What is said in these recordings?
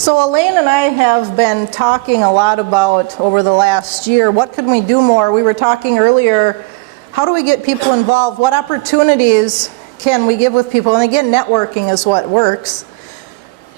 So Alane and I have been talking a lot about, over the last year, what can we do more? We were talking earlier, how do we get people involved? What opportunities can we give with people? And again, networking is what works.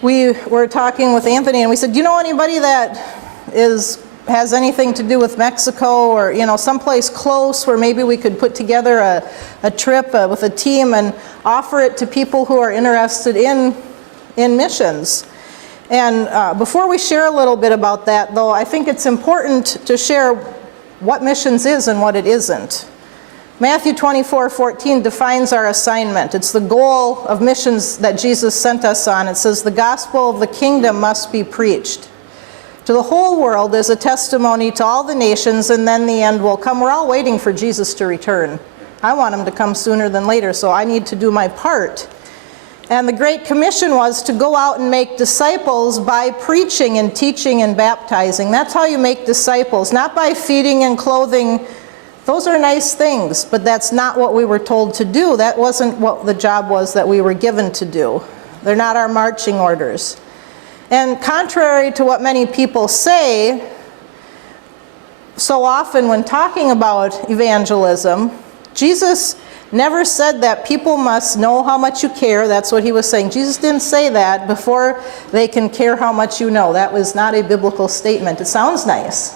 We were talking with Anthony and we said, do you know anybody that has anything to do with Mexico, or someplace close where maybe we could put together a trip with a team and offer it to people who are interested in missions? And before we share a little bit about that, though, I think it's important to share what missions is and what it isn't. Matthew 24:14 defines our assignment. It's the goal of missions that Jesus sent us on. It says, the gospel of the kingdom must be preached to the whole world as a testimony to all the nations, and then the end will come. We're all waiting for Jesus to return. I want him to come sooner than later, so I need to do my part. And the Great Commission was to go out and make disciples by preaching and teaching and baptizing. That's how you make disciples, not by feeding and clothing. Those are nice things, but that's not what we were told to do. That wasn't what the job was that we were given to do. They're not our marching orders. And contrary to what many people say, so often when talking about evangelism, Jesus never said that people must know how much you care. That's what he was saying. Jesus didn't say that before they can care how much you know. That was not a biblical statement. It sounds nice.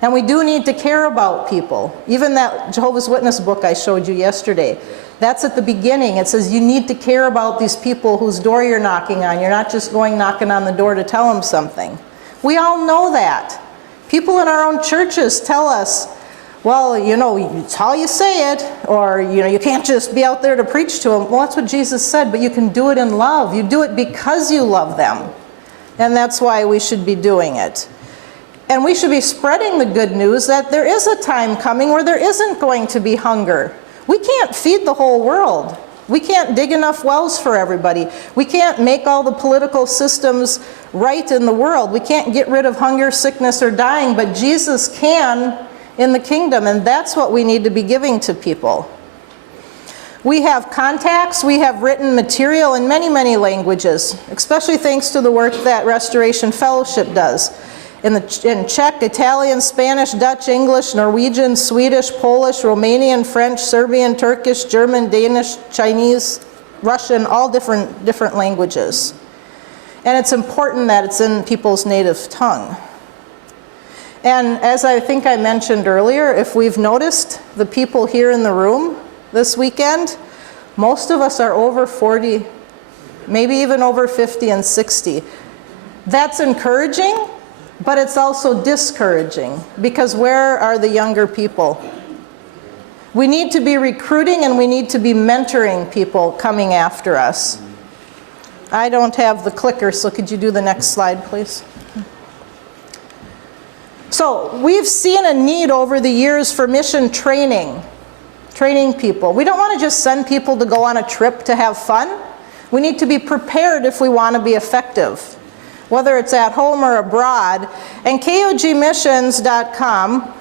And we do need to care about people. Even that Jehovah's Witness book I showed you yesterday, that's at the beginning. It says you need to care about these people whose door you're knocking on. You're not just going knocking on the door to tell them something. We all know that. People in our own churches tell us, well, it's how you say it, or, you can't just be out there to preach to them. Well, that's what Jesus said, but you can do it in love. You do it because you love them. And that's why we should be doing it. And we should be spreading the good news that there is a time coming where there isn't going to be hunger. We can't feed the whole world. We can't dig enough wells for everybody. We can't make all the political systems right in the world. We can't get rid of hunger, sickness, or dying, but Jesus can in the kingdom, and that's what we need to be giving to people. We have contacts, we have written material in many, many languages, especially thanks to the work that Restoration Fellowship does. In Czech, Italian, Spanish, Dutch, English, Norwegian, Swedish, Polish, Romanian, French, Serbian, Turkish, German, Danish, Chinese, Russian, all different languages. And it's important that it's in people's native tongue. And as I think I mentioned earlier, if we've noticed the people here in the room this weekend, most of us are over 40, maybe even over 50 and 60. That's encouraging, but it's also discouraging, because where are the younger people? We need to be recruiting and we need to be mentoring people coming after us. I don't have the clicker, so could you do the next slide, please? So we've seen a need over the years for mission training people. We don't want to just send people to go on a trip to have fun. We need to be prepared if we want to be effective, whether it's at home or abroad. And KOGmissions.com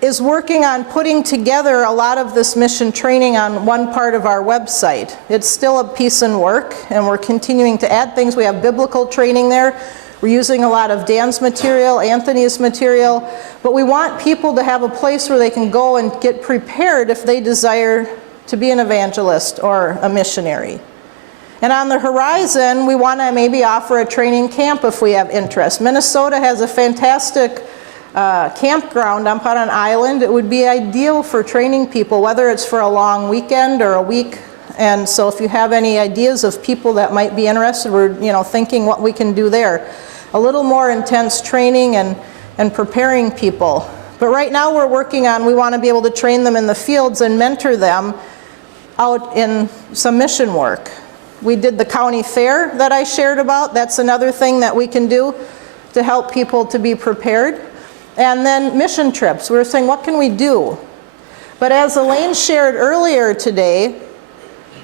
is working on putting together a lot of this mission training on one part of our website. It's still a piece in work, and we're continuing to add things. We have biblical training there. We're using a lot of Dan's material, Anthony's material, but we want people to have a place where they can go and get prepared if they desire to be an evangelist or a missionary. And on the horizon, we want to maybe offer a training camp if we have interest. Minnesota has a fantastic campground up on an island. It would be ideal for training people, whether it's for a long weekend or a week. And so if you have any ideas of people that might be interested, we're thinking what we can do there. A little more intense training and preparing people. But right now we're working on, we want to be able to train them in the fields and mentor them out in some mission work. We did the county fair that I shared about. That's another thing that we can do to help people to be prepared. And then mission trips. We were saying, what can we do? But as Alane shared earlier today,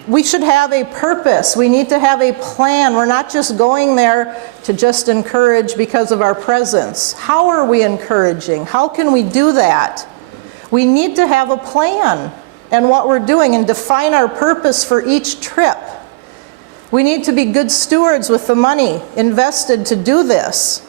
we should have a purpose. We need to have a plan. We're not just going there to just encourage because of our presence. How are we encouraging? How can we do that? We need to have a plan and what we're doing and define our purpose for each trip. We need to be good stewards with the money invested to do this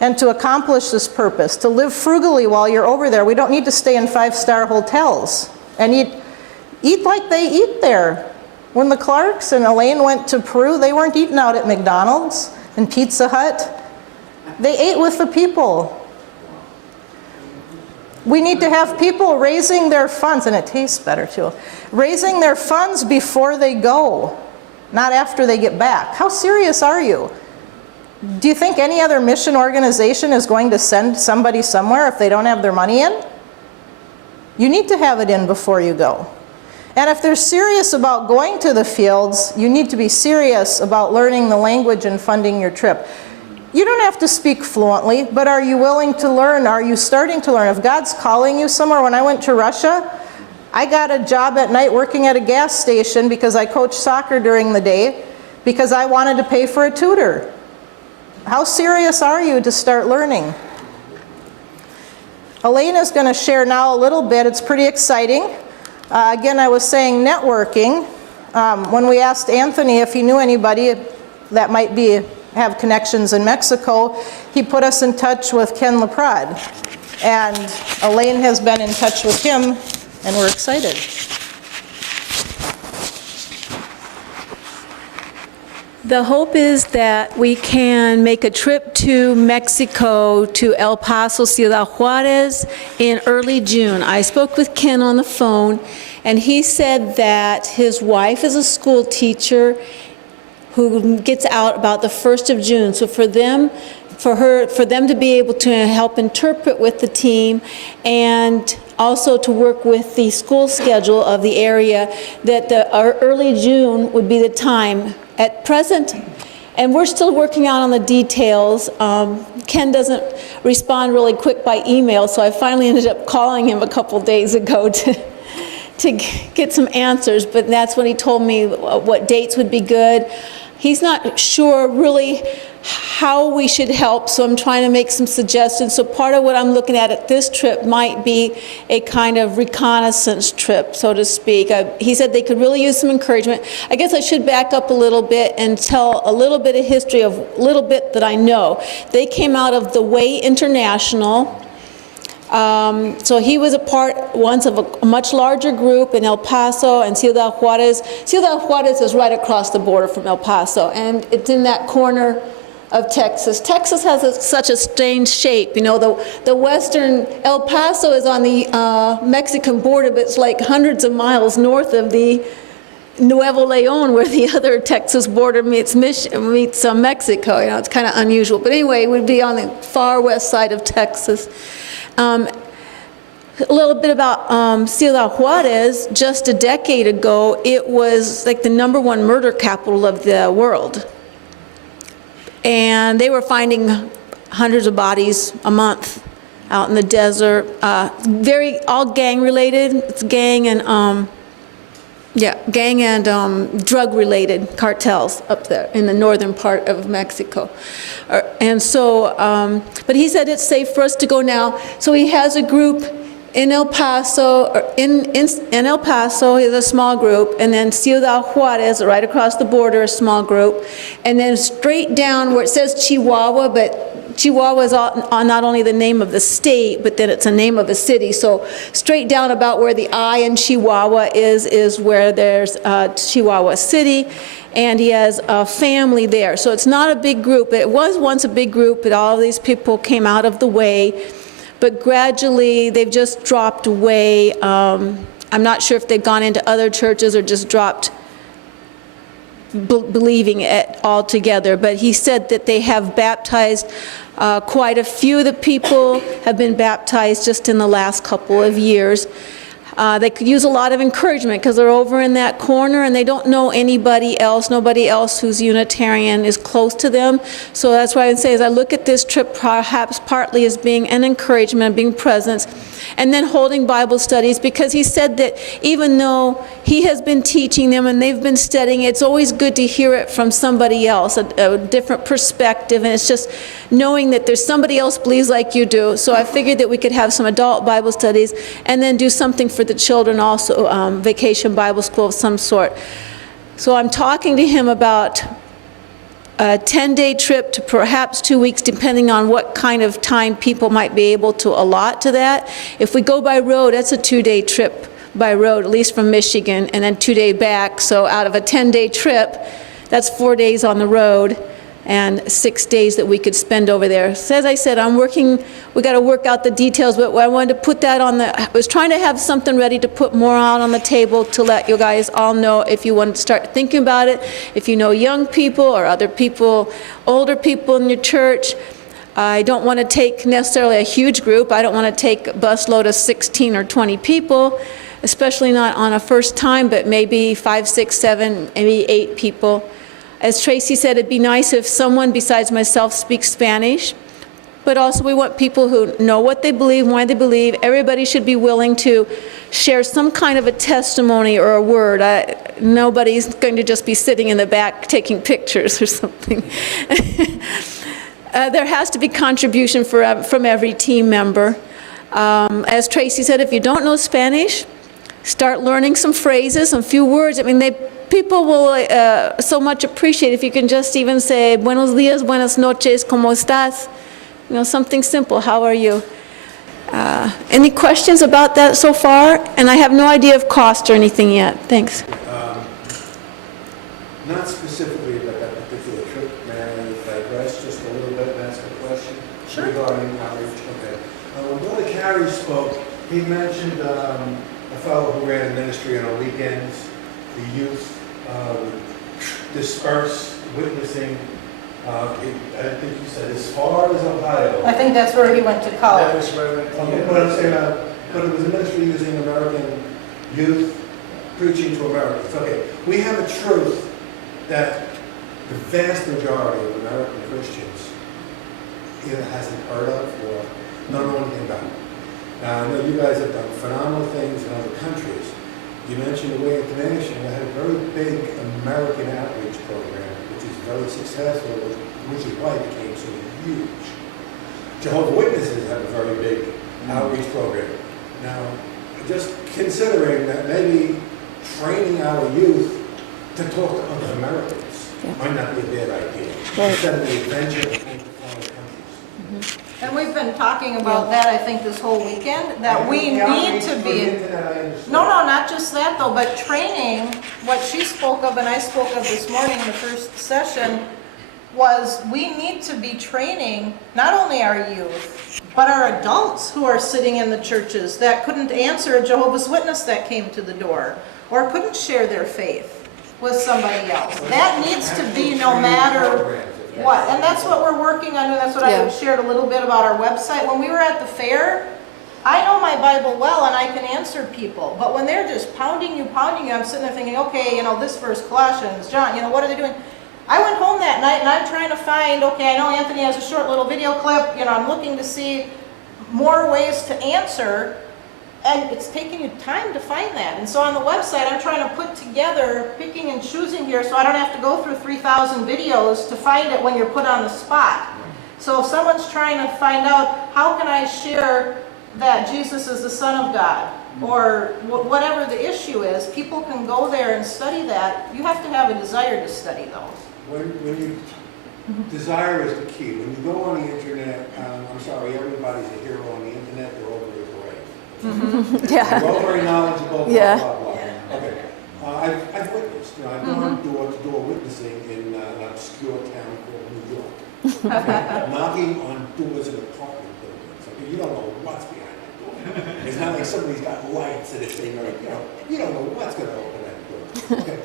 and to accomplish this purpose, to live frugally while you're over there. We don't need to stay in 5-star hotels and eat like they eat there. When the Clarks and Alane went to Peru, they weren't eating out at McDonald's and Pizza Hut. They ate with the people. We need to have people raising their funds, and it tastes better too, raising their funds before they go, not after they get back. How serious are you? Do you think any other mission organization is going to send somebody somewhere if they don't have their money in? You need to have it in before you go. And if they're serious about going to the fields, you need to be serious about learning the language and funding your trip. You don't have to speak fluently, but are you willing to learn? Are you starting to learn? If God's calling you somewhere, when I went to Russia, I got a job at night working at a gas station because I coached soccer during the day because I wanted to pay for a tutor. How serious are you to start learning? Alane is going to share now a little bit. It's pretty exciting. Again, I was saying networking. When we asked Anthony if he knew anybody that might have connections in Mexico, he put us in touch with Ken Leprad. And Alane has been in touch with him, and we're excited. The hope is that we can make a trip to Mexico, to El Paso, Ciudad Juarez, in early June. I spoke with Ken on the phone, and he said that his wife is a school teacher who gets out about the 1st of June. So for them to be able to help interpret with the team and also to work with the school schedule of the area, that early June would be the time. At present, and we're still working out on the details. Ken doesn't respond really quick by email, so I finally ended up calling him a couple days ago to get some answers, but that's when he told me what dates would be good. He's not sure really how we should help, so I'm trying to make some suggestions. So part of what I'm looking at this trip might be a kind of reconnaissance trip, so to speak. He said they could really use some encouragement. I guess I should back up a little bit and tell a little bit of history of a little bit that I know. They came out of the Way International. So he was a part once of a much larger group in El Paso and Ciudad Juarez. Ciudad Juarez is right across the border from El Paso, and it's in that corner of Texas. Texas has such a strange shape. You know, the western, El Paso is on the Mexican border, but it's like hundreds of miles north of the Nuevo Leon, where the other Texas border meets Mexico. You know, it's kind of unusual. But anyway, it would be on the far west side of Texas. A little bit about Ciudad Juarez. Just a decade ago, it was like the #1 murder capital of the world. And they were finding hundreds of bodies a month out in the desert. All gang related. It's gang and drug related cartels up there in the northern part of Mexico. And so, but he said it's safe for us to go now. So he has a group in El Paso, in El Paso, he has a small group, and then Ciudad Juarez, right across the border, a small group, and then straight down where it says Chihuahua, but Chihuahua is not only the name of the state, but then it's a name of a city. So straight down about where the I in Chihuahua is where there's Chihuahua City, and he has a family there. So it's not a big group. It was once a big group, but all of these people came out of the way. But gradually, they've just dropped away. I'm not sure if they've gone into other churches or just dropped believing it altogether. But he said that they have baptized quite a few of the people have been baptized just in the last couple of years. They could use a lot of encouragement because they're over in that corner and they don't know anybody else. Nobody else who's Unitarian is close to them. So that's why I would say, as I look at this trip, perhaps partly as being an encouragement, being present, and then holding Bible studies, because he said that even though he has been teaching them and they've been studying, it's always good to hear it from somebody else, a different perspective, and it's just knowing that there's somebody else believes like you do. So I figured that we could have some adult Bible studies and then do something for the children also, vacation Bible school of some sort. So I'm talking to him about a 10-day trip to perhaps 2 weeks, depending on what kind of time people might be able to allot to that. If we go by road, that's a 2-day trip by road, at least from Michigan, and then 2-day back. So out of a 10-day trip, that's 4 days on the road and 6 days that we could spend over there. So as I said, we got to work out the details, but I wanted to put that I was trying to have something ready to put more out on the table to let you guys all know if you want to start thinking about it, if you know young people or other people, older people in your church. I don't want to take necessarily a huge group. I don't want to take a busload of 16 or 20 people, especially not on a first time, but maybe 5, 6, 7, maybe 8 people. As Tracy said, it'd be nice if someone besides myself speaks Spanish, but also we want people who know what they believe, why they believe. Everybody should be willing to share some kind of a testimony or a word. Nobody's going to just be sitting in the back taking pictures or something. There has to be contribution from every team member. As Tracy said, if you don't know Spanish, start learning some phrases, some few words. I mean, people will so much appreciate if you can just even say, buenos días, buenas noches, ¿cómo estás? You know, something simple, how are you? Any questions about that so far? And I have no idea of cost or anything yet. Thanks. Not specifically about that particular trip, may I digress just a little bit and ask a question? Sure. Regarding outreach, okay. When Brother Carey spoke, he mentioned a fellow who ran a ministry on the weekends, the youth disperse, witnessing, I think you said as far as Ohio. I think that's where he went to college. That was where I went. Okay, but I'm saying, but it was a ministry using American youth, preaching to Americans. Okay, we have a truth that the vast majority of American Christians either hasn't heard of or don't know anything about. Now, I know you guys have done phenomenal things in other countries. You mentioned the Way International. They had a very big American outreach program, which is very successful, which is why it became so huge. Jehovah's Witnesses have a very big outreach program. Now, just considering that maybe training our youth to talk to other Americans might not be a bad idea. Right. Instead of the adventure of going to foreign countries. And we've been talking about that, I think, this whole weekend, that we need to be... No, not just that though, but training, what she spoke of and I spoke of this morning in the first session, was we need to be training not only our youth, but our adults who are sitting in the churches that couldn't answer a Jehovah's Witness that came to the door, or couldn't share their faith with somebody else. That needs to be no matter what. And that's what we're working on, and that's what I shared a little bit about our website. When we were at the fair, I know my Bible well and I can answer people, but when they're just pounding you, I'm sitting there thinking, okay, you know, this verse, Colossians, John, you know, what are they doing? I went home that night and I'm trying to find, okay, I know Anthony has a short little video clip, you know, I'm looking to see more ways to answer, and it's taking you time to find that. And so on the website, I'm trying to put together, picking and choosing here, so I don't have to go through 3,000 videos to find it when you're put on the spot. So if someone's trying to find out, how can I share that Jesus is the Son of God, or whatever the issue is, people can go there and study that. You have to have a desire to study those. When you desire is the key. When you go on the internet, I'm sorry, everybody's a hero on the internet. They're over their grave. They're all very knowledgeable. Blah, blah, blah. Okay. I've witnessed. You know, I've gone door-to-door witnessing in an obscure town called New York, knocking on doors of apartment buildings. Okay, you don't know what's behind that door. It's not like somebody's got lights and it's saying, you don't know what's going to open that door. Okay.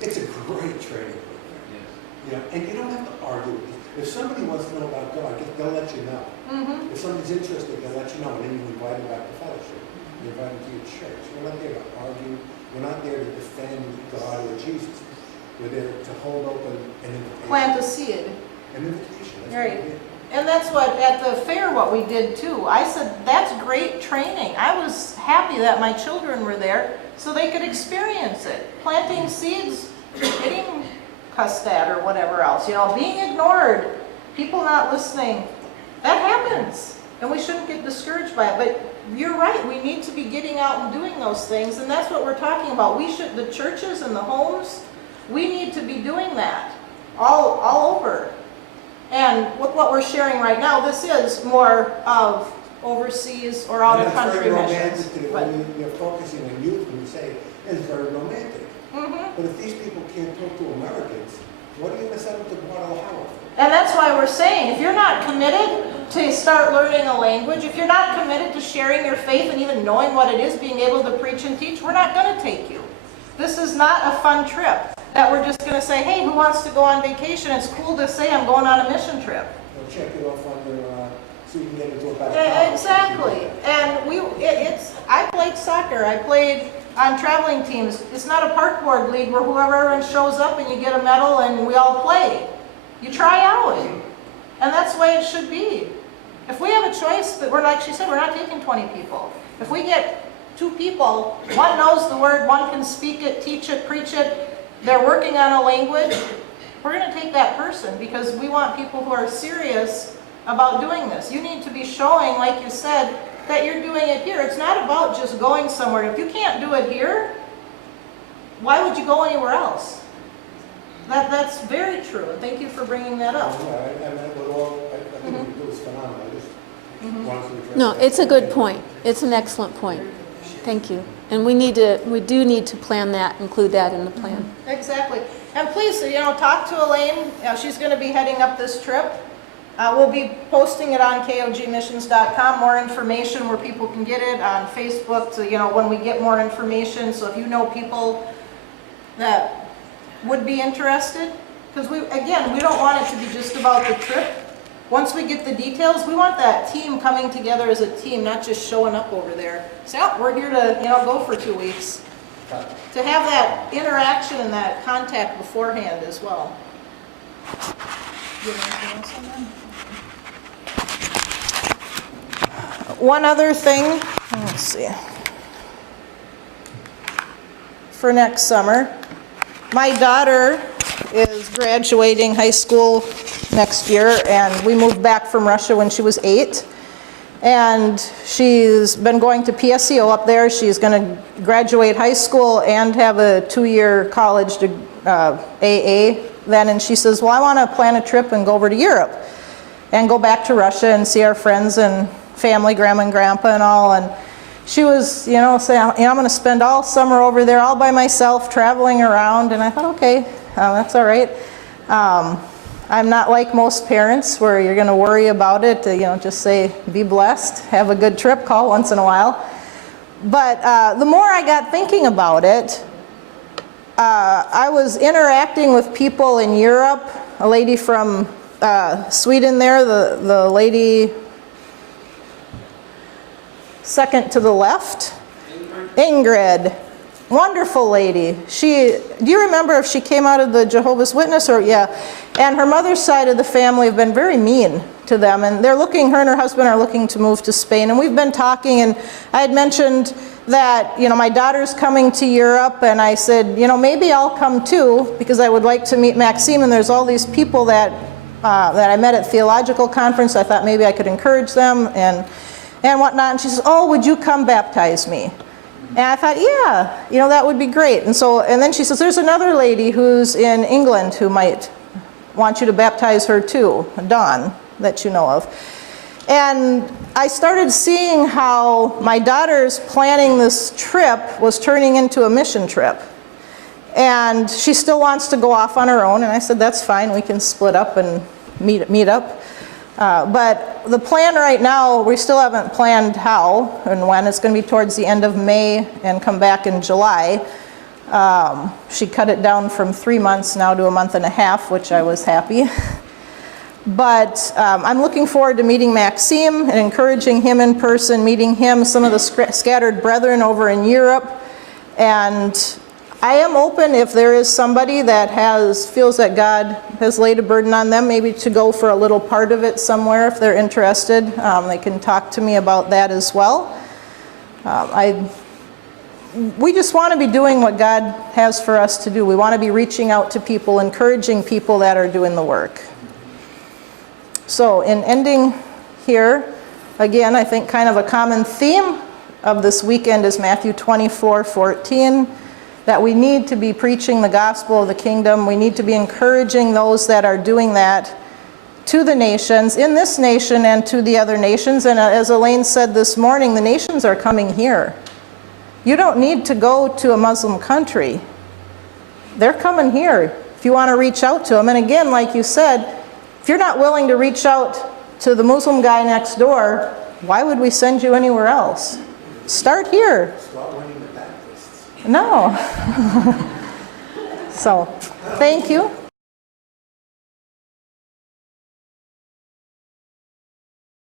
It's a great training program. You know, and you don't have to argue with this. If somebody wants to know about God, they'll let you know. If somebody's interested, they'll let you know, and then you invite them back to fellowship. You invite them to your church. We're not there to argue. We're not there to defend God or Jesus. We're there to hold open an invitation. Plant a seed. An invitation. That's Right. what we did. And that's what, at the fair, what we did too. I said, that's great training. I was happy that my children were there so they could experience it. Planting seeds, getting cussed at or whatever else, you know, being ignored, people not listening. That happens, and we shouldn't get discouraged by it. But you're right, we need to be getting out and doing those things, and that's what we're talking about. We should, the churches and the homes We need to be doing that all over. And with what we're sharing right now, this is more of overseas or out of country missions. When you're focusing on youth, when you say it's very romantic. Mm-hmm. But if these people can't talk to Americans, what are you going to send them to Guadalajara? And that's why we're saying, if you're not committed to start learning a language, if you're not committed to sharing your faith and even knowing what it is, being able to preach and teach, we're not going to take you. This is not a fun trip that we're just going to say, hey, who wants to go on vacation? It's cool to say I'm going on a mission trip. They'll check it off on your, so you can get into a better Exactly. And I played soccer. I played on traveling teams. It's not a park board league where whoever shows up and you get a medal and we all play. You try out. And that's the way it should be. If we have a choice that we're, like she said, we're not taking 20 people. If we get 2 people, one knows the word, one can speak it, teach it, preach it, they're working on a language, we're going to take that person because we want people who are serious about doing this. You need to be showing, like you said, that you're doing it here. It's not about just going somewhere. If you can't do it here, why would you go anywhere else? That's very true, and thank you for bringing that up. Yeah, I think what you do is phenomenal. I just wanted to address No, that. it's a good point. It's an excellent point. Thank you. And we do need to plan that, include that in the plan. Exactly. And please, talk to Alane. She's going to be heading up this trip. We'll be posting it on kogmissions.com, more information where people can get it, on Facebook, so, when we get more information. So if you know people that would be interested, because we don't want it to be just about the trip. Once we get the details, we want that team coming together as a team, not just showing up over there. So we're here to, go for 2 weeks. To have that interaction and that contact beforehand as well. Do you have anything else on that? One other thing, let's see. For next summer, my daughter is graduating high school next year, and we moved back from Russia when she was 8. And she's been going to PSEO up there. She's going to graduate high school and have a 2-year college AA then. And she says, well, I want to plan a trip and go over to Europe and go back to Russia and see our friends and family, grandma and grandpa and all. And she was, saying, I'm going to spend all summer over there all by myself, traveling around. And I thought, okay, that's all right. I'm not like most parents where you're going to worry about it. Just say, be blessed, have a good trip, call once in a while. But the more I got thinking about it, I was interacting with people in Europe. A lady from Sweden there, the lady second to the left, Ingrid. Wonderful lady. Do you remember if she came out of the Jehovah's Witness or, yeah. And her mother's side of the family have been very mean to them. And her and her husband are looking to move to Spain. And we've been talking, and I had mentioned that, my daughter's coming to Europe. And I said, maybe I'll come too, because I would like to meet Maxime. And there's all these people that I met at theological conference. I thought maybe I could encourage them and whatnot. And she says, oh, would you come baptize me? And I thought, yeah, that would be great. And then she says, there's another lady who's in England who might want you to baptize her too, Dawn, that you know of. And I started seeing how my daughter's planning this trip was turning into a mission trip. And she still wants to go off on her own. And I said, that's fine, we can split up and meet up. But the plan right now, we still haven't planned how and when. It's going to be towards the end of May and come back in July. She cut it down from 3 months now to a month and a half, which I was happy. But I'm looking forward to meeting Maxime and encouraging him in person, meeting him, some of the scattered brethren over in Europe. And I am open if there is somebody that feels that God has laid a burden on them, maybe to go for a little part of it somewhere if they're interested. They can talk to me about that as well. We just want to be doing what God has for us to do. We want to be reaching out to people, encouraging people that are doing the work. So in ending here, again, I think kind of a common theme of this weekend is Matthew 24:14. that we need to be preaching the gospel of the kingdom. We need to be encouraging those that are doing that to the nations, in this nation and to the other nations. And as Alane said this morning, the nations are coming here. You don't need to go to a Muslim country. They're coming here if you want to reach out to them. And again, like you said, if you're not willing to reach out to the Muslim guy next door, why would we send you anywhere else? Start here. Start winning the Baptists. No. So, thank you.